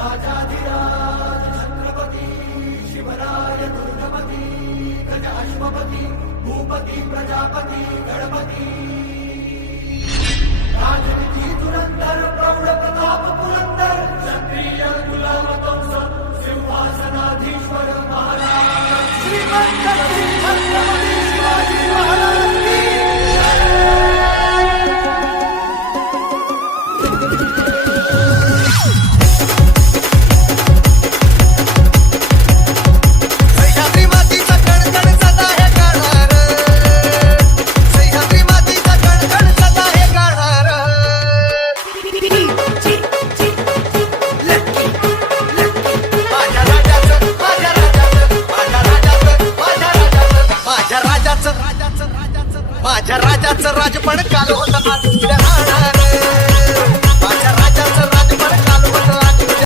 राजाधिराज छत्रपती शिवराय दुर्गमती गज अश्वपती भूपती प्रजापती गणपती राजनीती धुरंधर प्रौढ प्रताप पुरंदर क्षत्रिय गुलाम कंस सिंहासनाधीश्वर महाराज श्रीमंत छत्रपती शिवाजी महाराज की माझ्या राजाचं राजपण काल होतं